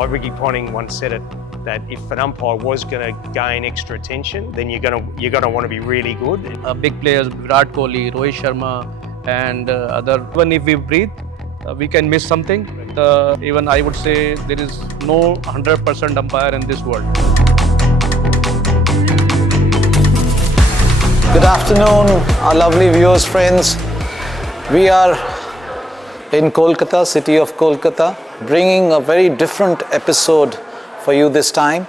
like Ricky Ponting once said it, that if an umpire was going to gain extra attention, then you're going to want to be really good. Big players, Virat Kohli, Rohit Sharma, and other. Even if we breathe, we can miss something. Even I would say there is no 100% umpire in this world. Good afternoon, our lovely viewers, friends. We are in Kolkata, city of Kolkata, bringing a very different episode for you this time.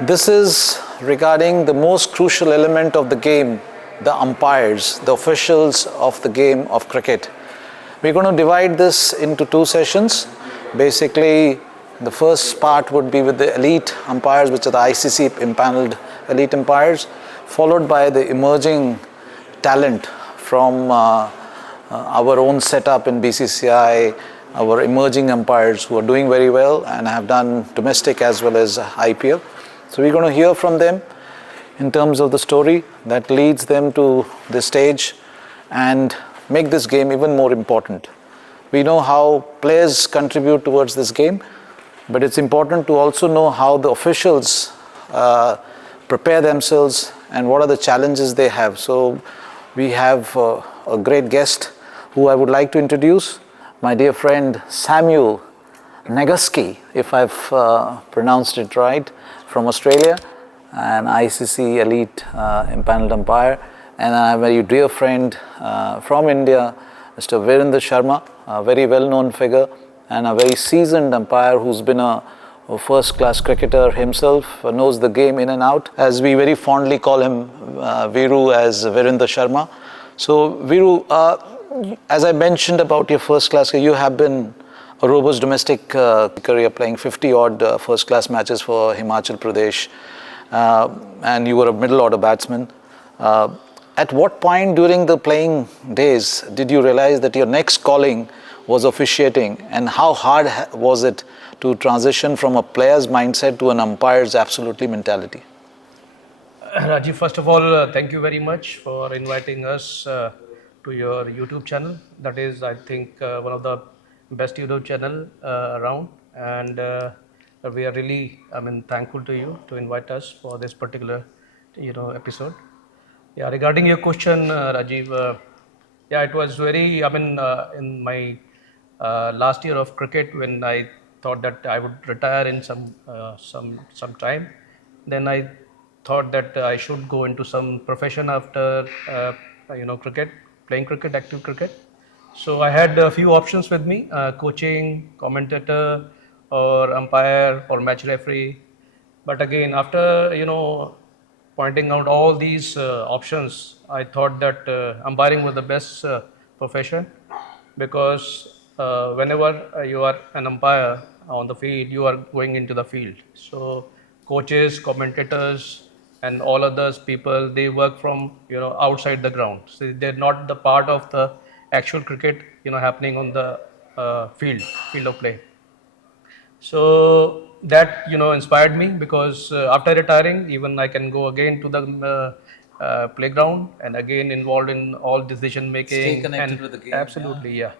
This is regarding the most crucial element of the game, the umpires, the officials of the game of cricket. We're going to divide this into two sessions. Basically, the first part would be with the elite umpires, which are the ICC impaneled elite umpires, followed by the emerging talent from our own setup in BCCI, our emerging umpires who are doing very well and have done domestic as well as IPL. So we're going to hear from them in terms of the story that leads them to this stage and make this game even more important. We know how players contribute towards this game, but it's important to also know how the officials prepare themselves and what are the challenges they have. So we have a great guest who I would like to introduce, my dear friend Samuel Nogajski, if I've pronounced it right, from Australia, an ICC elite impaneled umpire, and a very dear friend from India, Mr. Virender Sharma, a very well-known figure and a very seasoned umpire who's been a first-class cricketer himself, knows the game in and out, as we very fondly call him Viru as Virender Sharma. So Viru, as I mentioned about your first-class, you have been a robust domestic career, playing 50-odd first-class matches for Himachal Pradesh, and you were a middle-order batsman. At what point during the playing days did you realize that your next calling was officiating, and how hard was it to transition from a player's mindset to an umpire's absolutely mentality? Rajiv, first of all, thank you very much for inviting us to your YouTube channel. That is, I think, one of the best YouTube channel around, and we are really, thankful to you to invite us for this particular, episode. Yeah, regarding your question, Rajiv, yeah, it was very, in my last year of cricket, when I thought that I would retire in some time, then I thought that I should go into some profession after cricket, playing cricket, active cricket. So I had a few options with me: coaching, commentator, or umpire, or match referee. But again, after pointing out all these options, I thought that umpiring was the best profession, because whenever you are an umpire on the field, you are going into the field. So coaches, commentators, and all others people, they work from outside the ground. So they're not the part of the actual cricket happening on the field of play. So that inspired me, because after retiring, even I can go again to the playground and again involved in all decision making. Stay connected and with the game. Absolutely, yeah.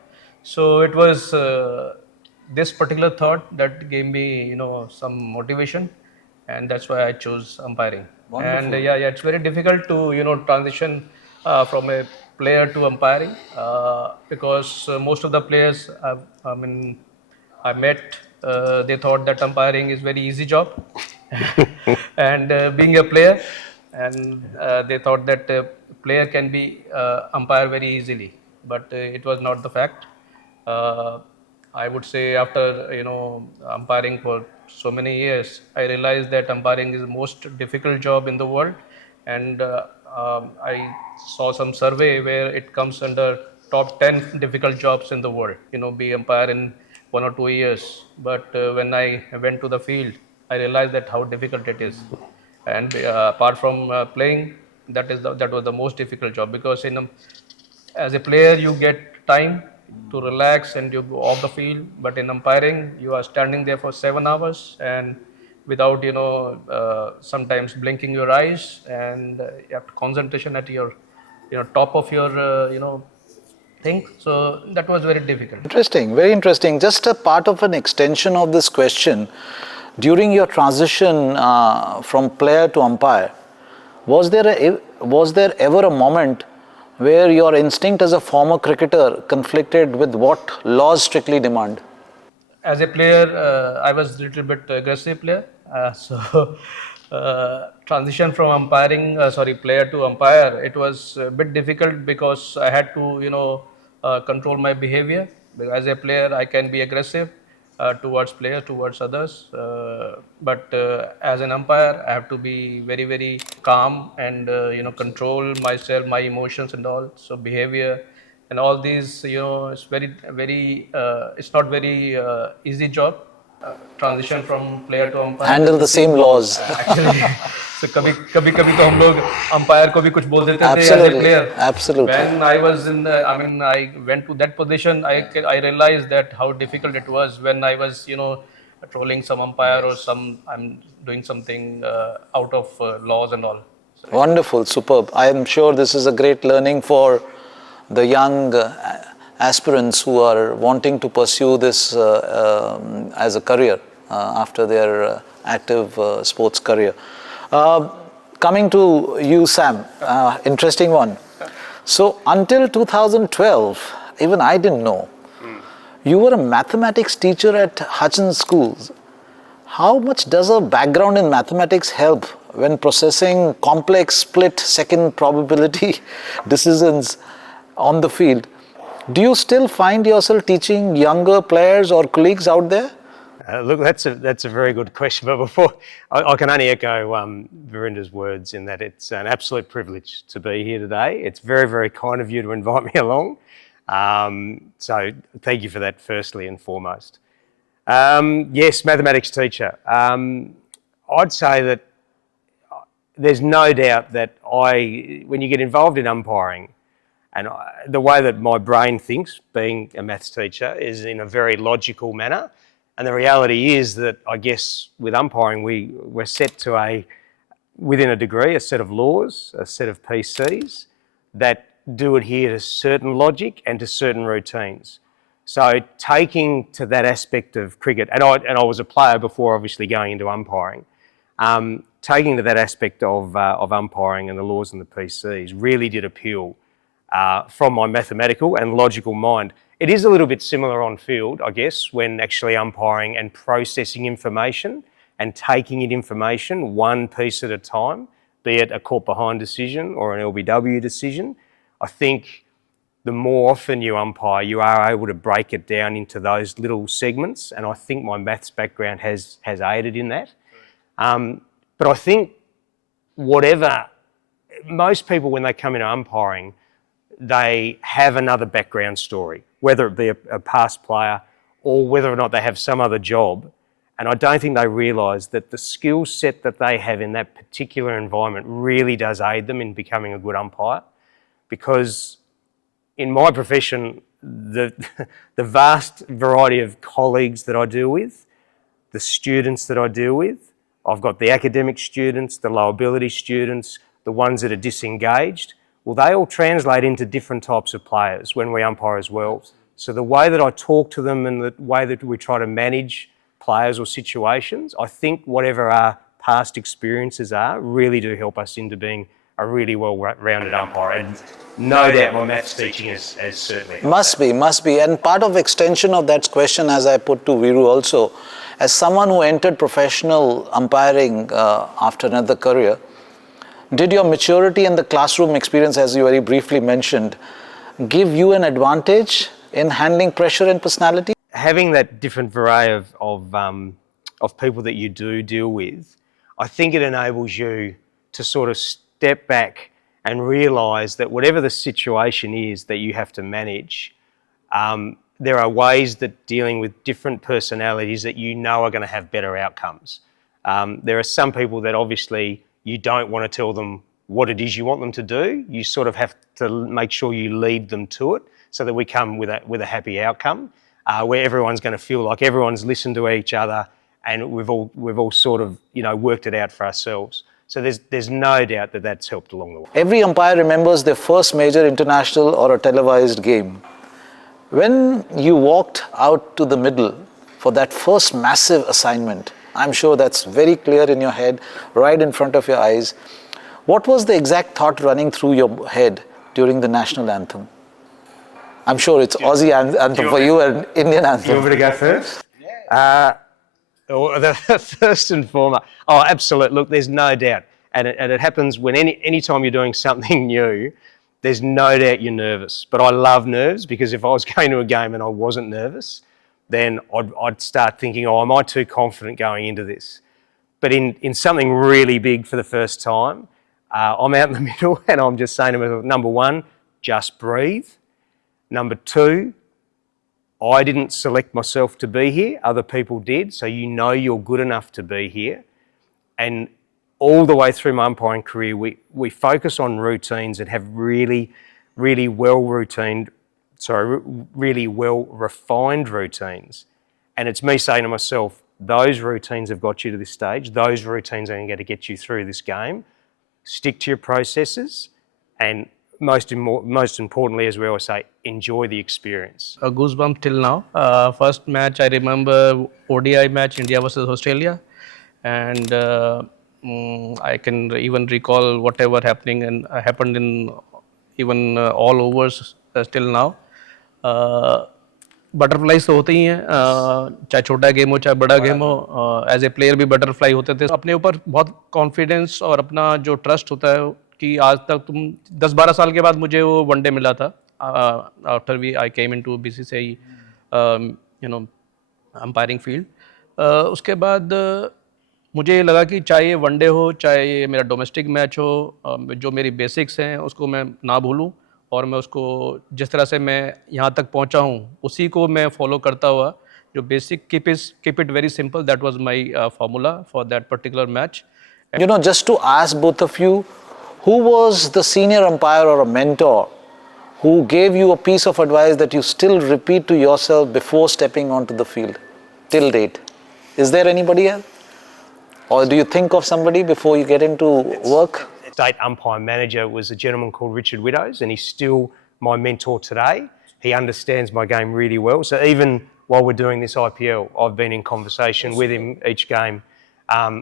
So it was this particular thought that gave me some motivation, and that's why I chose umpiring. Wonderful. And yeah, it's very difficult to transition from a player to umpiring, because most of the players I met, they thought that umpiring is very easy job, and being a player, and they thought that a player can be umpire very easily, but it was not the fact. I would say after umpiring for so many years, I realized that umpiring is the most difficult job in the world, and I saw some survey where it comes under top 10 difficult jobs in the world. Be umpire in 1 or 2 years, but when I went to the field, I realized that how difficult it is, and apart from playing, that was the most difficult job, because as a player you get time to relax and you go off the field, but in umpiring you are standing there for 7 hours and without sometimes blinking your eyes, and you have concentration at your top of your thing. So that was very difficult. Interesting, very interesting. Just a part of an extension of this question, during your transition from player to umpire, was there ever a moment where your instinct as a former cricketer conflicted with what laws strictly demand? As a player, I was a little bit aggressive player. So transition from player to umpire, it was a bit difficult because I had to, control my behavior. Because as a player, I can be aggressive towards players, towards others. But as an umpire, I have to be very, very calm and, control myself, my emotions and all. So behavior and all these, it's very, very, it's not very easy job. Transition from player to umpire. Handle the same laws. Actually, so कभी तो हम लोग umpire को भी कुछ बोल देते थे as a Absolutely, player. absolutely. When I was I went to that position, I realized that how difficult it was when I was, trolling some umpire or I'm doing something out of laws and all. So, Wonderful, superb. I am sure this is a great learning for the young aspirants who are wanting to pursue this as a career after their active sports career. Coming to you, Sam, interesting one. So until 2012, even I didn't know, you were a mathematics teacher at Hutchins Schools. How much does a background in mathematics help when processing complex split-second probability decisions on the field? Do you still find yourself teaching younger players or colleagues out there? Look, that's a very good question. But before, I can only echo Virender's words in that it's an absolute privilege to be here today. It's very, very kind of you to invite me along. So thank you for that, firstly and foremost. Yes, mathematics teacher. I'd say that there's no doubt that when you get involved in umpiring, and the way that my brain thinks, being a maths teacher, is in a very logical manner. And the reality is that I guess with umpiring, we're set to within a degree, a set of laws, a set of PCs that do adhere to certain logic and to certain routines. So taking to that aspect of cricket, and I was a player before obviously going into umpiring, taking to that aspect of umpiring and the laws and the PCs really did appeal from my mathematical and logical mind. It is a little bit similar on field, I guess, when actually umpiring and processing information and taking in information one piece at a time, be it a caught behind decision or an LBW decision. I think the more often you umpire, you are able to break it down into those little segments, and I think my maths background has aided in that. But I think most people when they come into umpiring, they have another background story, whether it be a past player or whether or not they have some other job. And I don't think they realise that the skill set that they have in that particular environment really does aid them in becoming a good umpire. Because in my profession, the vast variety of colleagues that I deal with, the students that I deal with, I've got the academic students, the low ability students, the ones that are disengaged. Well, they all translate into different types of players when we umpire as well. So the way that I talk to them and the way that we try to manage players or situations, I think whatever our past experiences are really do help us into being a really well-rounded umpire. And no doubt my maths teaching has certainly helped. Must be. And part of extension of that question, as I put to Viru also, as someone who entered professional umpiring after another career, did your maturity and the classroom experience, as you very briefly mentioned, give you an advantage in handling pressure and personality? Having that different variety of people that you do deal with, I think it enables you to sort of step back and realise that whatever the situation is that you have to manage, there are ways that dealing with different personalities that you know are going to have better outcomes. There are some people that obviously you don't want to tell them what it is you want them to do. You sort of have to make sure you lead them to it so that we come with a happy outcome where everyone's going to feel like everyone's listened to each other and we've all sort of worked it out for ourselves. So there's no doubt that that's helped along the way. Every umpire remembers their first major international or a televised game. When you walked out to the middle for that first massive assignment, I'm sure that's very clear in your head, right in front of your eyes. What was the exact thought running through your head during the national anthem? I'm sure it's Aussie anthem for you and Indian anthem. You want me to go first? First and foremost. Oh, absolutely. Look, there's no doubt. And it happens when any time you're doing something new, there's no doubt you're nervous. But I love nerves, because if I was going to a game and I wasn't nervous, then I'd start thinking, oh, am I too confident going into this? But in something really big for the first time, I'm out in the middle and I'm just saying to myself, number one, just breathe. Number two, I didn't select myself to be here, other people did, so you know you're good enough to be here. And all the way through my umpiring career, we focus on routines and have really well refined routines. And it's me saying to myself, those routines have got you to this stage, those routines are going to get you through this game. Stick to your processes, and most importantly, as we always say, enjoy the experience. A goosebump till now. First match, I remember ODI match, India versus Australia. And I can even recall whatever happened in even all overs till now. Butterflies तो होते ही हैं, चाहे छोटा game हो चाहे बड़ा game हो. As a player भी बटरफ्लाई होते थे. अपने ऊपर बहुत कॉन्फिडेंस और अपना जो ट्रस्ट होता है कि आज तक तुम 10-12 साल के बाद मुझे वो वनडे मिला था. After I came into BCCI umpiring field. उसके बाद मुझे लगा कि चाहे ये वनडे हो चाहे ये मेरा डोमेस्टिक मैच हो, जो मेरी बेसिक्स हैं उसको मैं ना भूलूं और मैं उसको जिस तरह से मैं यहाँ तक पहुँचा हूँ उसी को मैं फॉलो करता हुआ. जो basic keep it very simple, that was my formula for that particular match. You know, just to ask both of you, who was the senior umpire or a mentor who gave you a piece of advice that you still repeat to yourself before stepping onto the field till date? Is there anybody else? Or do you think of somebody before you get into work? State umpire manager was a gentleman called Richard Widows, and he's still my mentor today. He understands my game really well. So even while we're doing this IPL, I've been in conversation with him each game.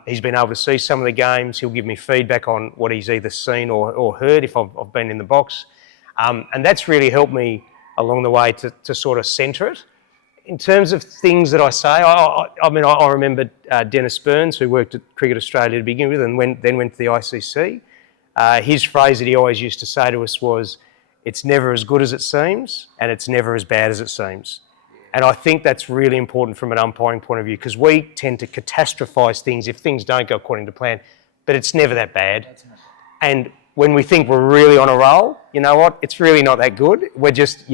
He's been able to see some of the games. He'll give me feedback on what he's either seen or heard if I've been in the box. And that's really helped me along the way to sort of centre it. In terms of things that I say, I remember Dennis Burns, who worked at Cricket Australia to begin with and then went to the ICC. His phrase that he always used to say to us was, it's never as good as it seems and it's never as bad as it seems. And I think that's really important from an umpiring point of view, because we tend to catastrophise things if things don't go according to plan, but it's never that bad. And when we think we're really on a roll, you know what, it's really not that good.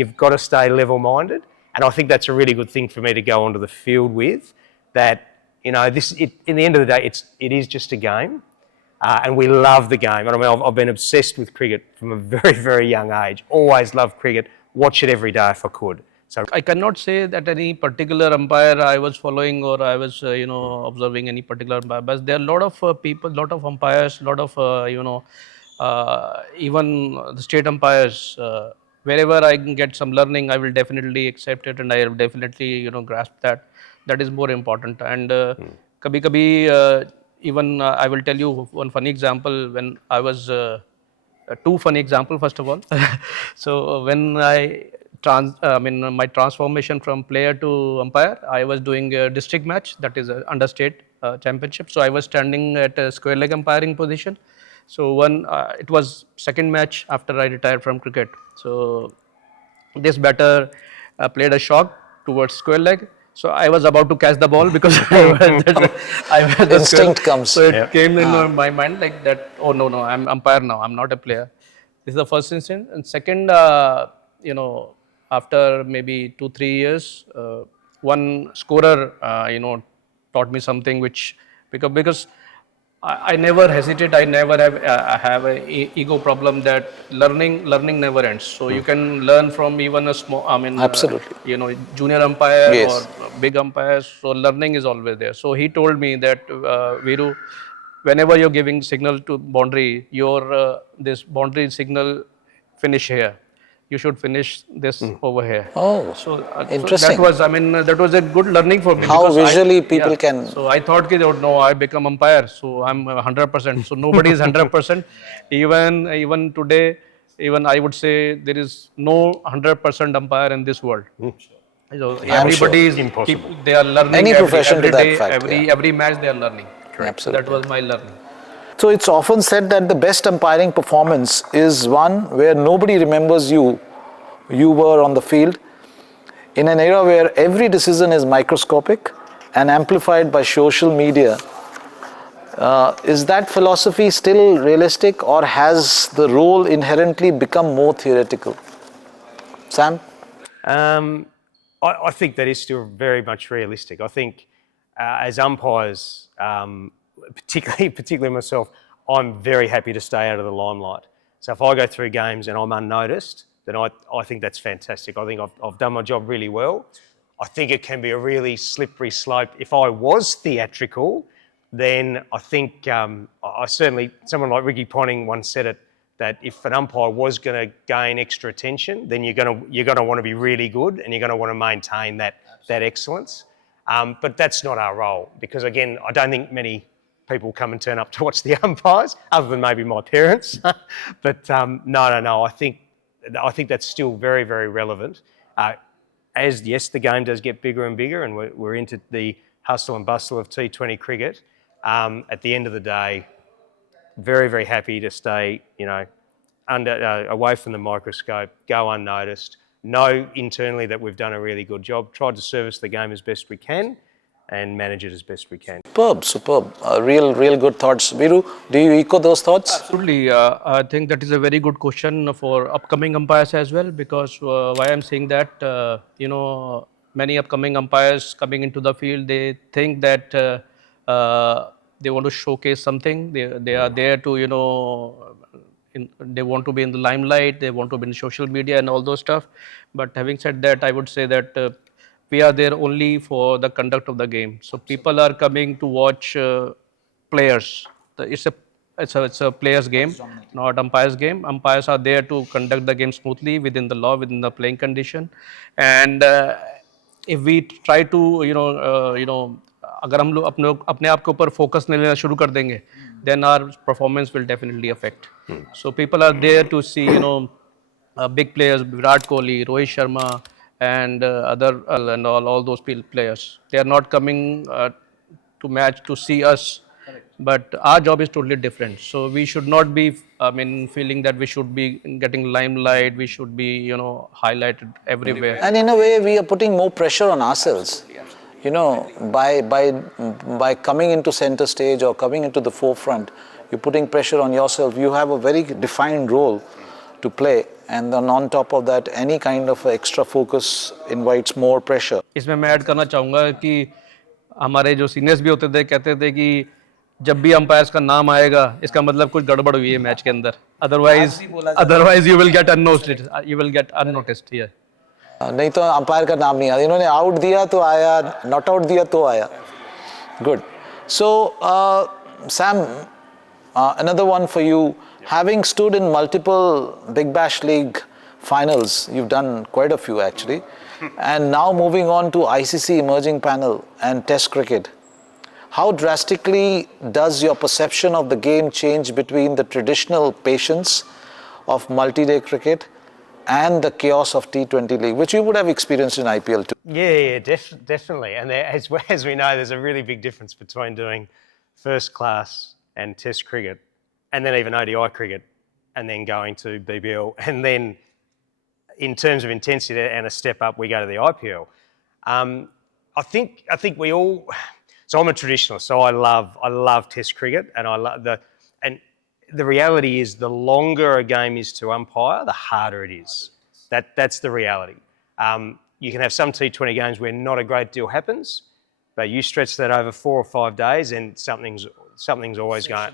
You've got to stay level-minded. And I think that's a really good thing for me to go onto the field with, that, you know, in the end of the day, it is just a game. And we love the game. I mean, I've been obsessed with cricket from a very, very young age. Always loved cricket. Watch it every day if I could. So I cannot say that any particular umpire I was following or I was, observing any particular umpire. But there are a lot of people, lot of umpires, lot of, even the state umpires. Wherever I can get some learning, I will definitely accept it and I will definitely, grasp that. That is more important. And kabhi even I will tell you one funny example when I was, two funny example first of all. So when my transformation from player to umpire, I was doing a district match, that is under state championship. So I was standing at a square leg umpiring position. So it was second match after I retired from cricket. So this batter played a shot towards square leg. So I was about to catch the ball because I was instinct comes. So it came in my mind like that. Oh no, I'm umpire now. I'm not a player. This is the first instance. And second, after maybe 2-3 years, one scorer, taught me something which because I never hesitate. I never have an ego problem that learning never ends. So you can learn from even a small, absolutely, junior umpire yes, or big umpires. So learning is always there. So he told me that, Viru, whenever you're giving signal to boundary, your this boundary signal finish here. You should finish this over here. Oh, So interesting. that was, I mean, that was a good learning for me. How because visually people can... So I thought, no, I become umpire, so I'm 100%. So nobody is 100%. Even today, even I would say there is no 100% umpire in this world. So everybody is impossible. They are learning Any profession every to that day, fact, every match they are learning. Absolutely. That was my learning. So it's often said that the best umpiring performance is one where nobody remembers you were on the field, in an era where every decision is microscopic and amplified by social media. Is that philosophy still realistic, or has the role inherently become more theoretical? Sam? I think that is still very much realistic. I think as umpires, particularly myself, I'm very happy to stay out of the limelight. So if I go through games and I'm unnoticed, then I think that's fantastic. I think I've done my job really well. I think it can be a really slippery slope. If I was theatrical, then I think I certainly, someone like Ricky Ponting once said it, that if an umpire was going to gain extra attention, then you're going to want to be really good and you're going to want to maintain that excellence. But that's not our role, because again, I don't think many people come and turn up to watch the umpires, other than maybe my parents. But no. I think that's still very, very relevant. Yes, the game does get bigger and bigger, and we're into the hustle and bustle of T20 cricket. At the end of the day, very, very happy to stay, away from the microscope, go unnoticed, know internally that we've done a really good job, tried to service the game as best we can and manage it as best we can. Superb. Real good thoughts. Viru, do you echo those thoughts? Absolutely. I think that is a very good question for upcoming umpires as well, because why I'm saying that, many upcoming umpires coming into the field, they think that they want to showcase something. They are there to, they want to be in the limelight, they want to be in social media and all those stuff. But having said that, I would say that we are there only for the conduct of the game. So people are coming to watch players. It's a players game, not umpires game. Umpires are there to conduct the game smoothly within the law, within the playing condition. And if we try to, अगर हम लोग अपने आप के ऊपर focus नहीं लेना शुरू कर देंगे, then our performance will definitely affect. So people are there to see, big players, Virat Kohli, Rohit Sharma, and and all those players. They are not coming to match to see us, but our job is totally different. So we should not be, feeling that we should be getting limelight. We should be, highlighted everywhere. And in a way, we are putting more pressure on ourselves. By coming into center stage or coming into the forefront, you're putting pressure on yourself. You have a very defined role to play, and then on top of that, any kind of extra focus invites more pressure. इसमें मैं add करना चाहूँगा कि हमारे जो seniors भी होते थे, कहते थे कि जब भी अंपायर्स का नाम आएगा, इसका मतलब कुछ गड़बड़ हुई है मैच के अंदर. Otherwise you will get unnoticed here. नहीं तो अंपायर का नाम नहीं आया. इन्होंने आउट दिया तो आया, नॉट आउट दिया तो आया. Good. So, Sam, another one for you. Having stood in multiple Big Bash League finals, you've done quite a few actually, and now moving on to ICC emerging panel and Test cricket. How drastically does your perception of the game change between the traditional patience of multi-day cricket and the chaos of T20 league, which you would have experienced in IPL too? Yeah, definitely. And as we know, there's a really big difference between doing first class and Test cricket, and then even ODI cricket, and then going to BBL, and then in terms of intensity and a step up, we go to the IPL. I think we all. So I'm a traditionalist, so I love Test cricket, and the reality is the longer a game is to umpire, the harder it is. That's the reality. You can have some T20 games where not a great deal happens, but you stretch that over 4 or 5 days, and something's always going.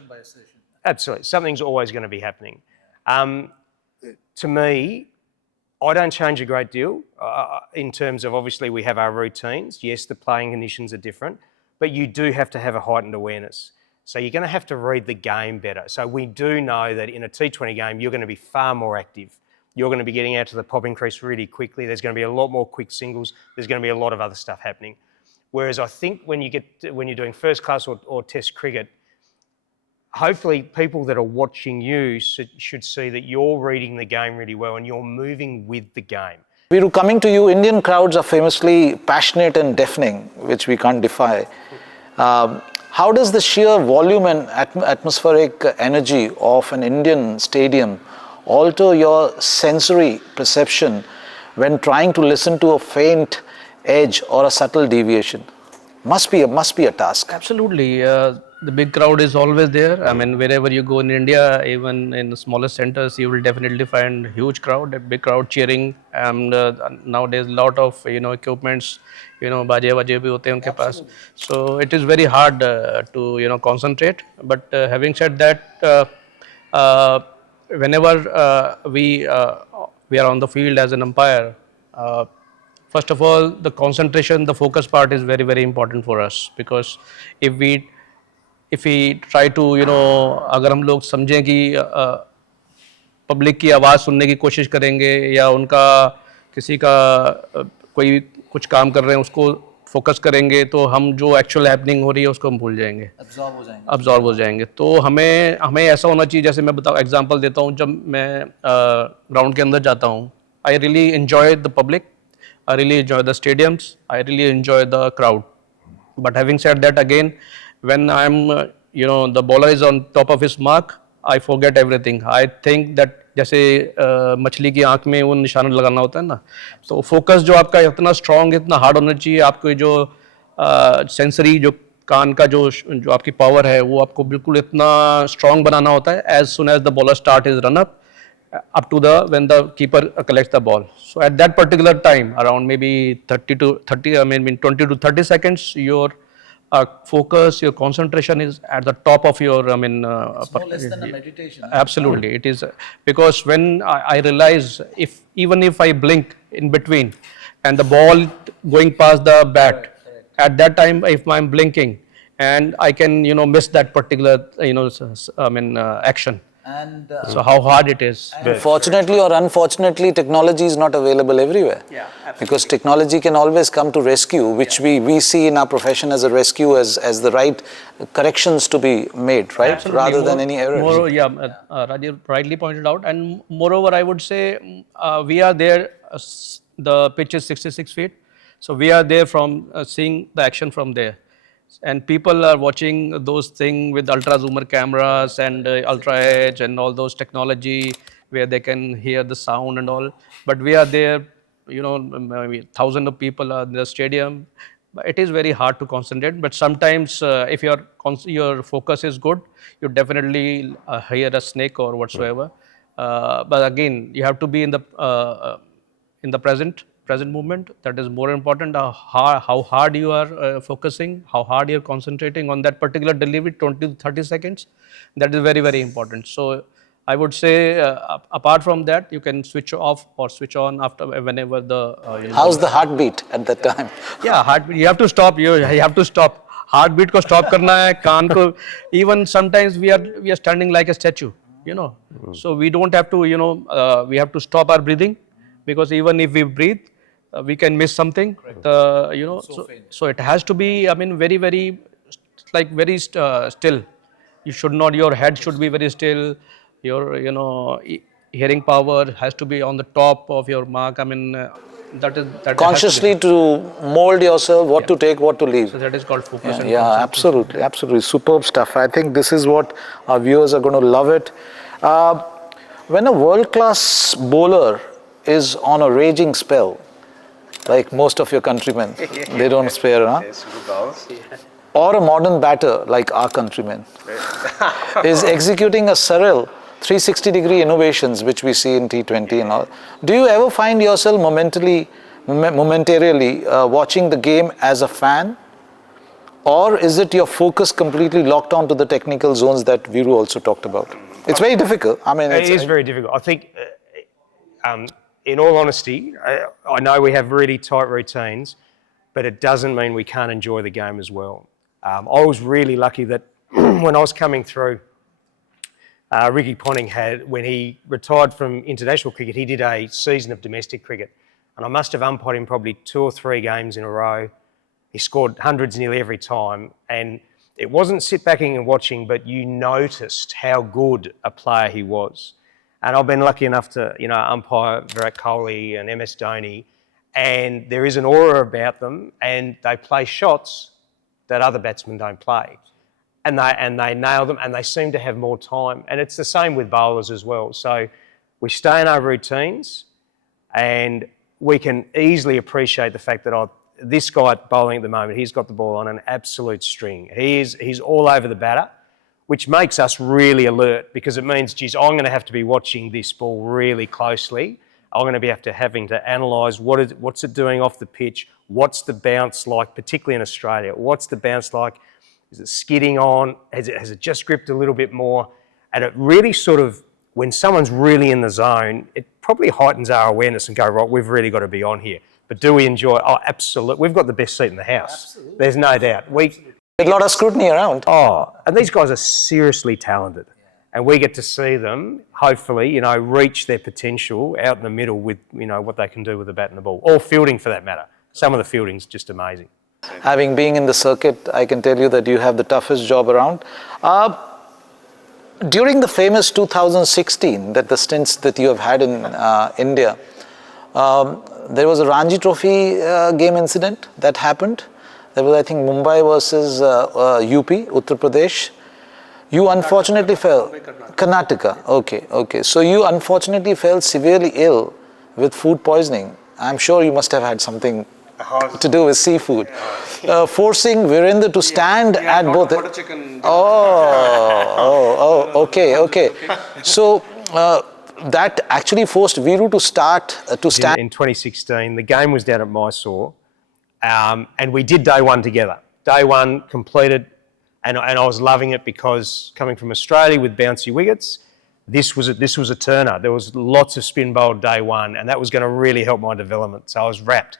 Absolutely, something's always going to be happening. To me, I don't change a great deal in terms of, obviously we have our routines. Yes, the playing conditions are different, but you do have to have a heightened awareness. So you're going to have to read the game better. So we do know that in a T20 game, you're going to be far more active. You're going to be getting out to the popping crease really quickly. There's going to be a lot more quick singles. There's going to be a lot of other stuff happening. Whereas I think when you're doing first class or test cricket, hopefully people that are watching you should see that you're reading the game really well and you're moving with the game. Viru, coming to you, Indian crowds are famously passionate and deafening, which we can't defy. How does the sheer volume and atmospheric energy of an Indian stadium alter your sensory perception when trying to listen to a faint edge or a subtle deviation? Must be a task. Absolutely. The big crowd is always there. I mean, wherever you go in India, even in the smallest centers, you will definitely find huge crowd, a big crowd cheering. And nowadays, a lot of equipments, baje bhi hote hain unke paas. So it is very hard to concentrate. But having said that, whenever we are on the field as an umpire, first of all, the concentration, the focus part is very, very important for us, because if we try to अगर हम लोग समझें कि public की आवाज़ सुनने की कोशिश करेंगे या उनका किसी का कोई कुछ काम कर रहे हैं उसको फोकस करेंगे, तो हम जो एक्चुअल हैपनिंग हो रही है उसको हम भूल जाएंगे, अब्जॉर्ब हो जाएंगे। तो हमें ऐसा होना चाहिए, जैसे मैं एग्जांपल देता हूँ, जब मैं ग्राउंड के अंदर जाता हूँ, I really enjoy the public, I really enjoy the stadiums, I really enjoy the crowd. But having said that, again, when I'm, the bowler is on top of his mark, I forget everything. I think that जैसे मछली की आंख में वो निशाना लगाना होता है ना, तो फोकस जो आपका इतना स्ट्रॉन्ग, इतना हार्ड होना चाहिए, आपको जो सेंसरी जो कान का जो आपकी पावर है वो आपको बिल्कुल इतना स्ट्रॉन्ग बनाना होता है, as soon as the bowler start his run up to when the keeper collects the ball. So at that particular time, around maybe 20 to 30 seconds, your focus, your concentration is at the top of your, It's more less than a meditation. Absolutely, it is, because when I realize, even if I blink in between and the ball going past the bat, at that time, if I'm blinking and I can, miss that particular, action. And so how hard it is. And fortunately or unfortunately, technology is not available everywhere. Yeah, because technology can always come to rescue, which we see in our profession as a rescue, as the right corrections to be made, right? Absolutely. Rather than any errors. Rajiv rightly pointed out. And moreover, I would say we are there, the pitch is 66 feet. So we are there from seeing the action from there. And people are watching those things with ultra zoomer cameras and ultra edge and all those technology where they can hear the sound and all. But we are there, maybe thousands of people are in the stadium. It is very hard to concentrate. But sometimes, if your focus is good, you definitely hear a snake or whatsoever. But again, you have to be in the present movement. That is more important. How hard you are focusing, how hard you are concentrating on that particular delivery, 20 to 30 seconds. That is very, very important. So I would say, apart from that, you can switch off or switch on after whenever the. How's the heartbeat at that time? Yeah, heartbeat. You have to stop. You have to stop. Heartbeat ko stop karna hai. Kaan ko. Even sometimes we are standing like a statue. So we don't have to. We have to stop our breathing, because even if we breathe, we can miss something. So it has to be, very, very, very still. You should not, your head should be very still. Your, hearing power has to be on the top of your mark. That Consciously to mold yourself, what to take, what to leave. So that is called focus. Yeah, absolutely. Superb stuff. I think this is what our viewers are going to love it. When a world-class bowler is on a raging spell, like most of your countrymen, they don't spare, huh? Yes, good bowlers. Or a modern batter like our countrymen is executing a surreal 360-degree innovations which we see in T20 and all. Do you ever find yourself momentarily watching the game as a fan? Or is it your focus completely locked onto the technical zones that Viru also talked about? It's very difficult. It is very difficult. I think, in all honesty, I know we have really tight routines, but it doesn't mean we can't enjoy the game as well. I was really lucky that when I was coming through, Ricky Ponting when he retired from international cricket, he did a season of domestic cricket. And I must have umpired him probably 2 or 3 games in a row. He scored hundreds nearly every time. And it wasn't sit backing and watching, but you noticed how good a player he was. And I've been lucky enough to, umpire Virat Kohli and MS Dhoni, and there is an aura about them, and they play shots that other batsmen don't play. And they nail them, and they seem to have more time. And it's the same with bowlers as well. So we stay in our routines, and we can easily appreciate the fact that this guy bowling at the moment, he's got the ball on an absolute string. He's all over the batter, which makes us really alert, because it means, geez, I'm going to have to be watching this ball really closely. I'm going to be having to analyse what's it doing off the pitch, what's the bounce like, particularly in Australia. What's the bounce like? Is it skidding on? Has it just gripped a little bit more? And it really sort of, when someone's really in the zone, it probably heightens our awareness and go, right, we've really got to be on here. But do we enjoy it? Oh, absolutely. We've got the best seat in the house. Absolutely. There's no doubt. A lot of scrutiny around. Oh, and these guys are seriously talented. And we get to see them, hopefully, reach their potential out in the middle with, what they can do with the bat and the ball. Or fielding, for that matter. Some of the fielding's just amazing. Having been in the circuit, I can tell you that you have the toughest job around. During the famous 2016, the stints that you have had in India, there was a Ranji Trophy game incident that happened. There was, I think, Mumbai versus UP, Uttar Pradesh. You unfortunately fell. Karnataka. Okay. So you unfortunately fell severely ill with food poisoning. I'm sure you must have had something to do with seafood. Forcing Virender to stand at both. Butter chicken. Okay. So that actually forced Viru to stand. In 2016, the game was down at Mysore, and we did day one together. Day one completed. And I was loving it, because coming from Australia with bouncy wickets, this was a turner. There was lots of spin bowled day one, and that was going to really help my development. So I was wrapped.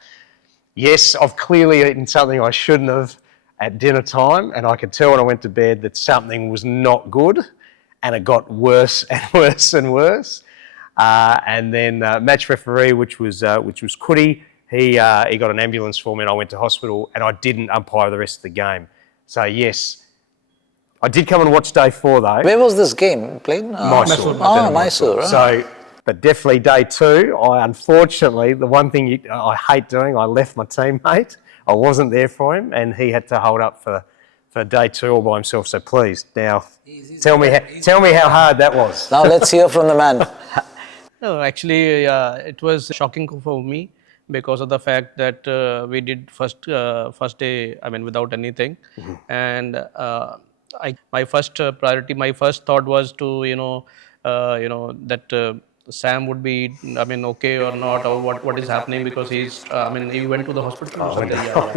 Yes, I've clearly eaten something I shouldn't have at dinner time, and I could tell when I went to bed that something was not good, and it got worse and worse and worse. And then match referee, which was Kudi, he got an ambulance for me, and I went to hospital, and I didn't umpire the rest of the game. So yes. I did come and watch day 4 though. Where was this game played? Mysore. Mysore. Right. So, but definitely day 2, unfortunately, the one thing I hate doing, I left my teammate. I wasn't there for him, and he had to hold up for day 2 all by himself. So please, now, tell me how hard that was. Now let's hear from the man. No, actually, it was shocking for me, because of the fact that we did first day, without anything. Mm-hmm. And my first priority, my first thought was to, that Sam would be, okay or not, or what is happening, because he's, he went to the hospital.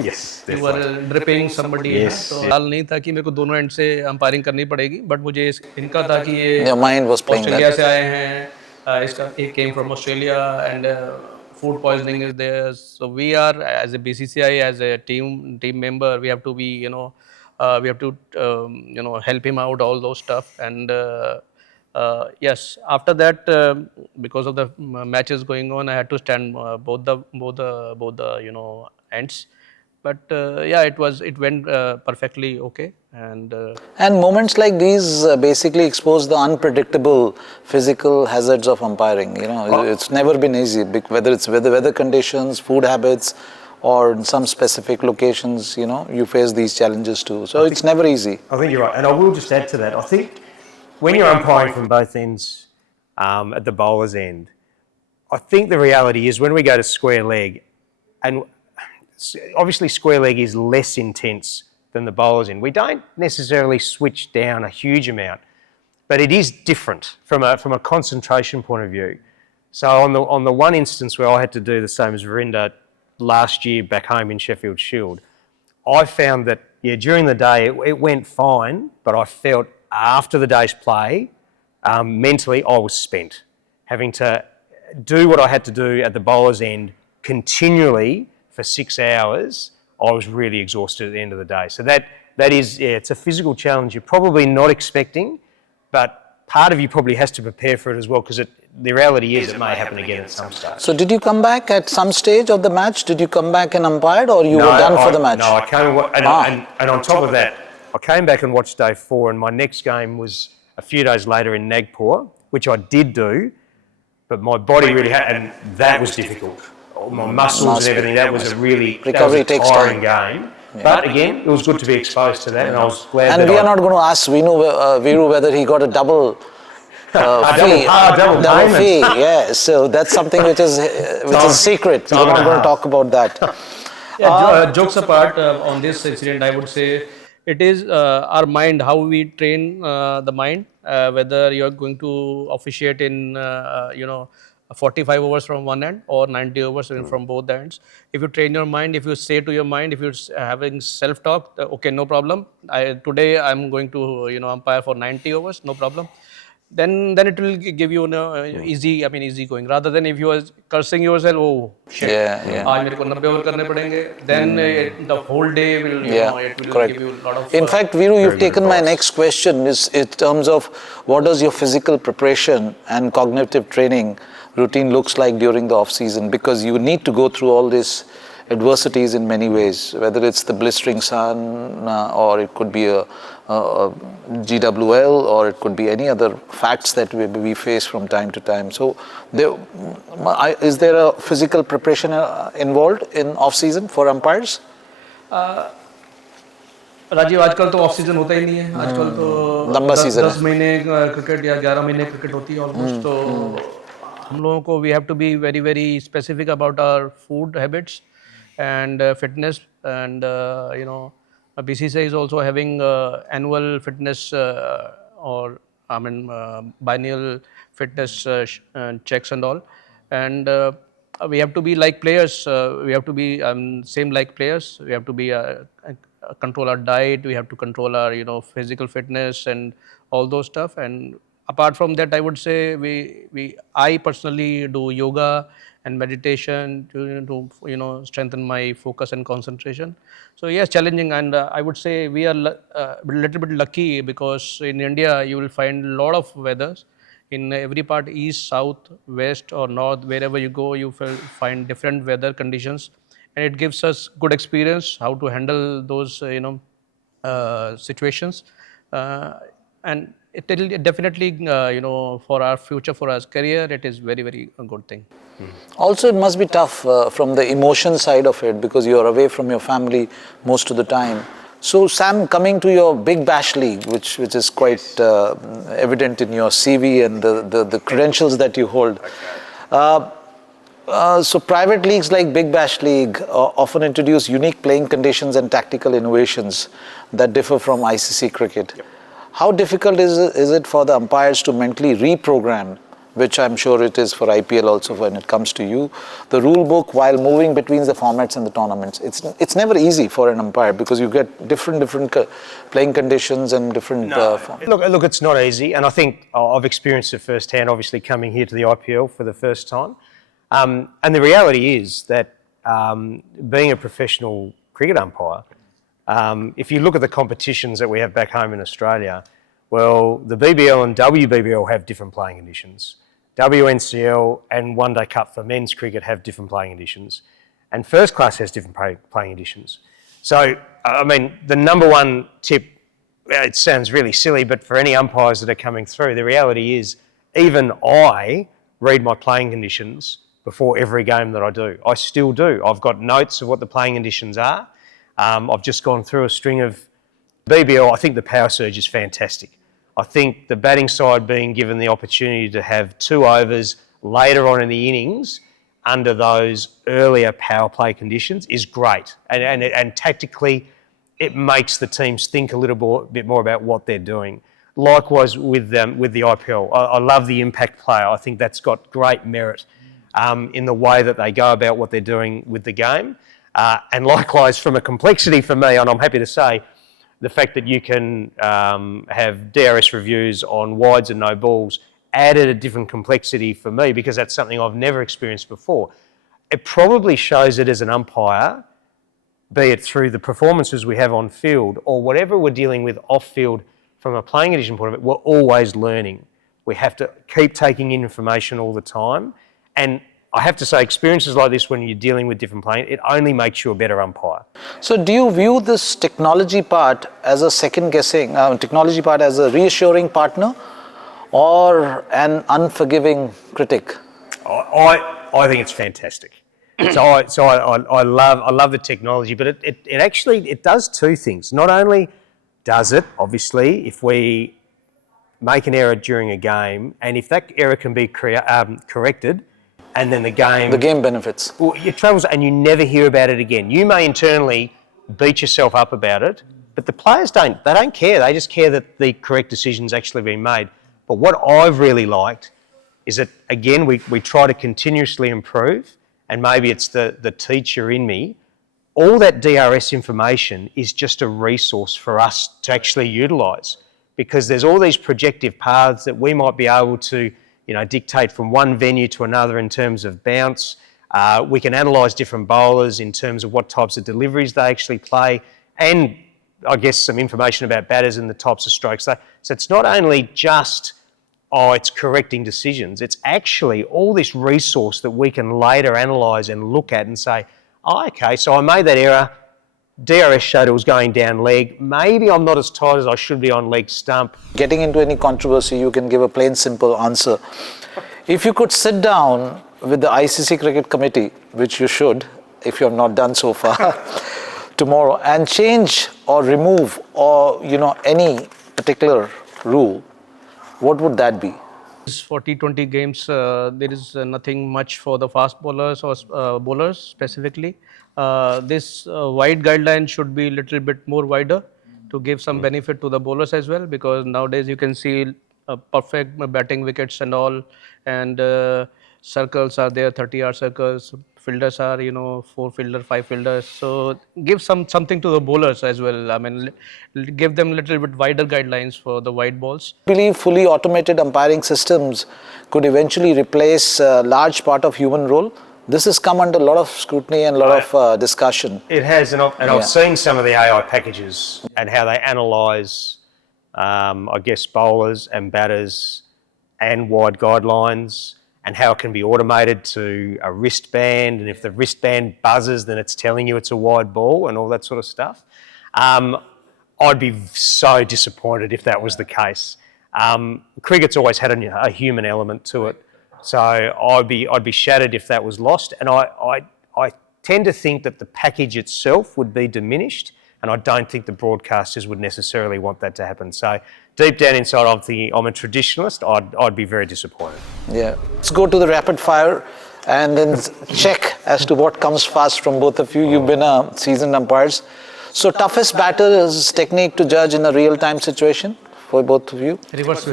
Yes. You were dripping somebody. Yes. तो हाल नहीं था कि मेरे को दोनों and से umpiring करनी पड़ेगी, बट मुझे इनका था कि ये Your mind was playing Australia that. से आए हैं, he came from Australia, and food poisoning is there. So we are, as a BCCI, as a team member, we have to be, we have to, help him out, all those stuff. And yes, after that, because of the matches going on, I had to stand both the ends. But yeah, it went perfectly okay. And moments like these basically expose the unpredictable physical hazards of umpiring. It's never been easy, whether it's weather conditions, food habits, or in some specific locations, you face these challenges too. So it's never easy. I think you're right. And I will just add to that. I think when you're umpiring from both ends, at the bowler's end, I think the reality is when we go to square leg, and obviously square leg is less intense than the bowler's end. We don't necessarily switch down a huge amount, but it is different from a concentration point of view. So on the one instance where I had to do the same as Virender last year back home in Sheffield Shield, I found that, during the day it went fine, but I felt after the day's play, mentally I was spent. Having to do what I had to do at the bowler's end continually for 6 hours, I was really exhausted at the end of the day. So that is, yeah, it's a physical challenge you're probably not expecting, but part of you probably has to prepare for it as well, because the reality is it may happen again at some stage. So did you come back at some stage of the match? Did you come back and umpired, or you were done for the match? No, I came and on top of that, I came back and watched day 4, and my next game was a few days later in Nagpur, which I did do, but my body really had, and that was difficult. My muscles and everything, that was a really tiring game. Yeah. But again, it was good to be exposed to that, and I was glad. And we are not going to ask Viru whether he got a double fee. Yeah, so that's something which is secret. We're not going to talk about that. Jokes apart, on this incident, I would say it is our mind, how we train the mind. Whether you're going to officiate in 45 overs from one end or 90 overs from both ends. If you train your mind, if you say to your mind, if you're having self-talk, okay, no problem. Today I'm going to umpire for 90 overs, no problem. Then it will give you easy going. Rather than if you are cursing yourself, oh shit, then the whole day will it will give you a lot of. In fact, Viru, you've taken my next question is in terms of what does your physical preparation and cognitive training routine looks like during the off season, because you need to go through all these adversities in many ways, whether it's the blistering sun or it could be a GWL, or it could be any other facts that we face from time to time. So is there a physical preparation involved in off season for umpires? Rajiv, आजकल तो off season होता ही नहीं है. आजकल तो लंबा season 10 महीने cricket या 11 महीने क्रिकेट होती है ऑलमोस्ट. तो हम लोगों को we have to be very very specific about our food habits and fitness, and BCCI is also having annual fitness biennial fitness checks and all, and we have to be like players. We have to be same like players. We have to be control our diet. We have to control our physical fitness and all those stuff. And apart from that, I would say I personally do yoga and meditation to strengthen my focus and concentration. So yes, challenging, and I would say we are a little bit lucky, because in India you will find a lot of weathers in every part, east, south, west or north. Wherever you go, you will find different weather conditions, and it gives us good experience how to handle those situations, and it will definitely for our future, for our career, it is very very a good thing. Also, it must be tough from the emotion side of it, because you are away from your family most of the time. So Sam, coming to your Big Bash League, which is quite evident in your CV and the credentials that you hold. So private leagues like Big Bash League often introduce unique playing conditions and tactical innovations that differ from ICC cricket. Yep. How difficult is it for the umpires to mentally reprogram, which I'm sure it is for IPL also when it comes to you, the rule book while moving between the formats and the tournaments? It's never easy for an umpire, because you get different playing conditions and different... Look, it's not easy, and I think I've experienced it firsthand, obviously coming here to the IPL for the first time. And the reality is that being a professional cricket umpire, if you look at the competitions that we have back home in Australia, well, the BBL and WBBL have different playing conditions. WNCL and One Day Cup for men's cricket have different playing conditions. And first class has different playing conditions. So, I mean, the number one tip, it sounds really silly, but for any umpires that are coming through, the reality is even I read my playing conditions before every game that I do. I still do. I've got notes of what the playing conditions are. I've just gone through a string of BBL. I think the power surge is fantastic. I think the batting side being given the opportunity to have 2 overs later on in the innings under those earlier power play conditions is great. And tactically, it makes the teams think a little bit more about what they're doing. Likewise with the IPL. I love the impact player. I think that's got great merit in the way that they go about what they're doing with the game. And likewise, from a complexity for me, and I'm happy to say, the fact that you can have DRS reviews on wides and no balls added a different complexity for me, because that's something I've never experienced before. It probably shows that as an umpire, be it through the performances we have on field or whatever we're dealing with off field from a playing condition point of view, we're always learning. We have to keep taking in information all the time. And I have to say, experiences like this when you're dealing with different players, it only makes you a better umpire. So do you view this technology part as a second guessing, technology part as a reassuring partner or an unforgiving critic? I think it's fantastic. I love the technology, but it actually does two things. Not only does it, obviously, if we make an error during a game, and if that error can be corrected, and then the game benefits. Well, it travels, and you never hear about it again. You may internally beat yourself up about it, but the players don't. They don't care. They just care that the correct decision's actually been made. But what I've really liked is that, again, we try to continuously improve, and maybe it's the teacher in me. All that DRS information is just a resource for us to actually utilise, because there's all these projective paths that we might be able to, dictate from one venue to another in terms of bounce. We can analyse different bowlers in terms of what types of deliveries they actually play, and I guess some information about batters and the types of strokes. So it's not only just, it's correcting decisions. It's actually all this resource that we can later analyse and look at and say, okay, so I made that error. DRS showed it was going down leg. Maybe I'm not as tight as I should be on leg stump. Getting into any controversy, you can give a plain, simple answer. If you could sit down with the ICC Cricket Committee, which you should, if you have not done so far, tomorrow, and change or remove or any particular rule, what would that be? For T20 games, there is nothing much for the fast bowlers or bowlers specifically. This wide guideline should be a little bit more wider to give some benefit to the bowlers as well, because nowadays you can see perfect batting wickets and all, and circles are there, 30-yard circles. Fielders are, 4 fielder, 5 fielders. So give something to the bowlers as well. I mean, give them a little bit wider guidelines for the wide balls. I believe fully automated umpiring systems could eventually replace a large part of human role. This has come under a lot of scrutiny and a lot of discussion. It has, and I've seen some of the AI packages and how they analyse, bowlers and batters and wide guidelines, and how it can be automated to a wristband, and if the wristband buzzes, then it's telling you it's a wide ball and all that sort of stuff. I'd be so disappointed if that was the case. Cricket's always had a human element to it, so I'd be shattered if that was lost. And I tend to think that the package itself would be diminished, and I don't think the broadcasters would necessarily want that to happen. So deep down inside, I'm a traditionalist. I'd be very disappointed. Yeah. Let's go to the rapid fire and then check as to what comes fast from both of you. You've been seasoned umpires. So toughest batter's technique to judge in a real-time situation for both of you? Reverse.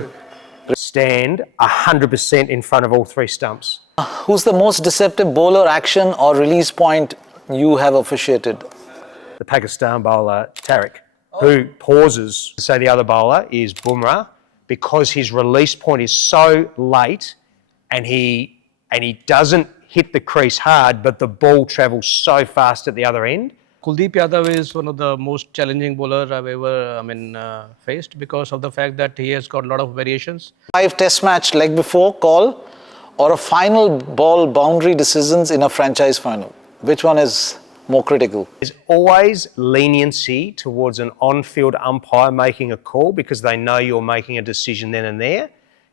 Stand 100% in front of all 3 stumps. Who's the most deceptive bowler action or release point you have officiated? The Pakistan bowler, Tariq, who pauses to say the other bowler is Bumrah, because his release point is so late and he doesn't hit the crease hard, but the ball travels so fast at the other end. Kuldeep Yadav is one of the most challenging bowlers I've ever faced, because of the fact that he has got a lot of variations. 5 test match leg before call or a final ball boundary decisions in a franchise final. Which one is more critical? There's always leniency towards an on-field umpire making a call, because they know you're making a decision then and there.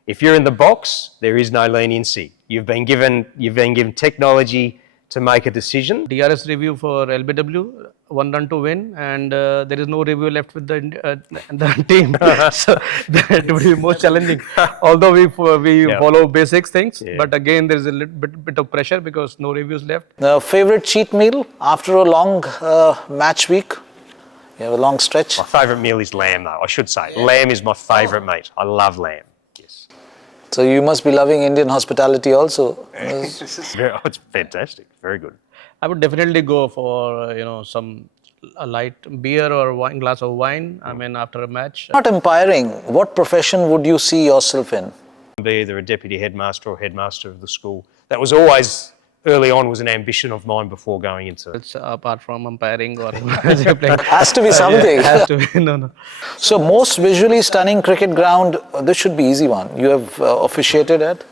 If you're in the box, there is no leniency. You've been given technology to make a decision. DRS review for LBW, 1 run to win, and there is no review left with the team. So that would be more challenging. Although we follow basics things, but again there is a little bit of pressure because no reviews left. Favorite cheat meal after a long match week? You have a long stretch. My favourite meal is lamb, though. I should say lamb is my favourite meat. I love lamb. Yes. So you must be loving Indian hospitality also. It's fantastic. Very good. I would definitely go for a light beer or glass of wine. I mean, after a match. Not umpiring. What profession would you see yourself in? Be either a deputy headmaster or headmaster of the school. That was always early on was an ambition of mine before going into it. It's apart from umpiring or playing. Has to be something. Has to be. No. So most visually stunning cricket ground, this should be easy one. You have officiated at?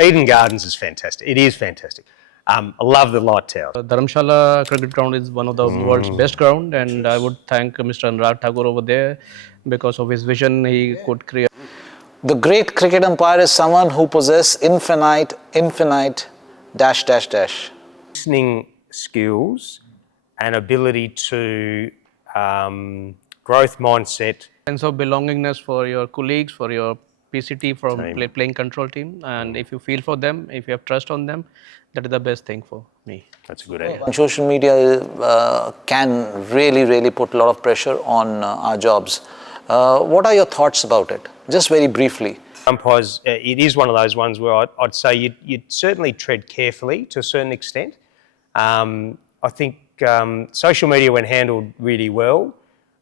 Eden Gardens is fantastic. It is fantastic. I love the light towers. Dharamshala cricket ground is one of the world's best ground, and I would thank Mr. Anurag Thakur over there because of his vision. He could create. The great cricket umpire is someone who possesses infinite dash. Listening skills and ability to growth mindset. Sense of belongingness for your colleagues, for your PCT, from playing control team, and if you feel for them, if you have trust on them, that is the best thing for me. That's a good idea. On social media can really put a lot of pressure on our jobs. What are your thoughts about it? Just very briefly. Umpires, it is one of those ones where I'd say you'd certainly tread carefully to a certain extent. I think social media, when handled really well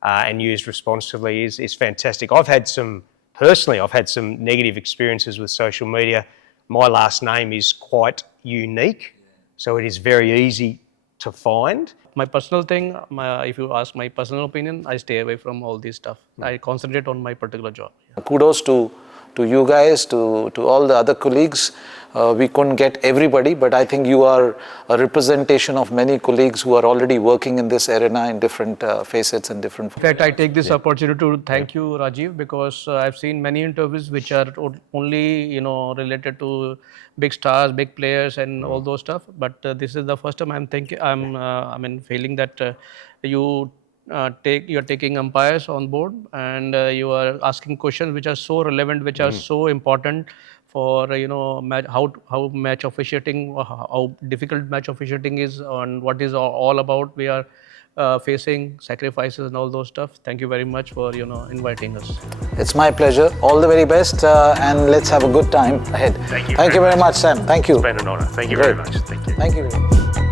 and used responsibly, is fantastic. I've had some negative experiences with social media. My last name is quite unique, so it is very easy to find. My personal thing, if you ask my personal opinion, I stay away from all this stuff. I concentrate on my particular job. Kudos to you guys, to all the other colleagues. We couldn't get everybody, but I think you are a representation of many colleagues who are already working in this arena in different facets and different. In fact, I take this opportunity to thank you, Rajiv, because I've seen many interviews which are only related to big stars, big players, and all those stuff. But this is the first time I'm feeling that you're taking umpires on board, and you are asking questions which are so relevant, which are so important for how match officiating, how difficult match officiating is, and what is all about. We are facing sacrifices and all those stuff. Thank you very much for inviting us. It's my pleasure. All the very best, and let's have a good time ahead. Thank you. Thank you very much, Sam. Thank you. It's been an honour. Thank you very much. Thank you. Thank you.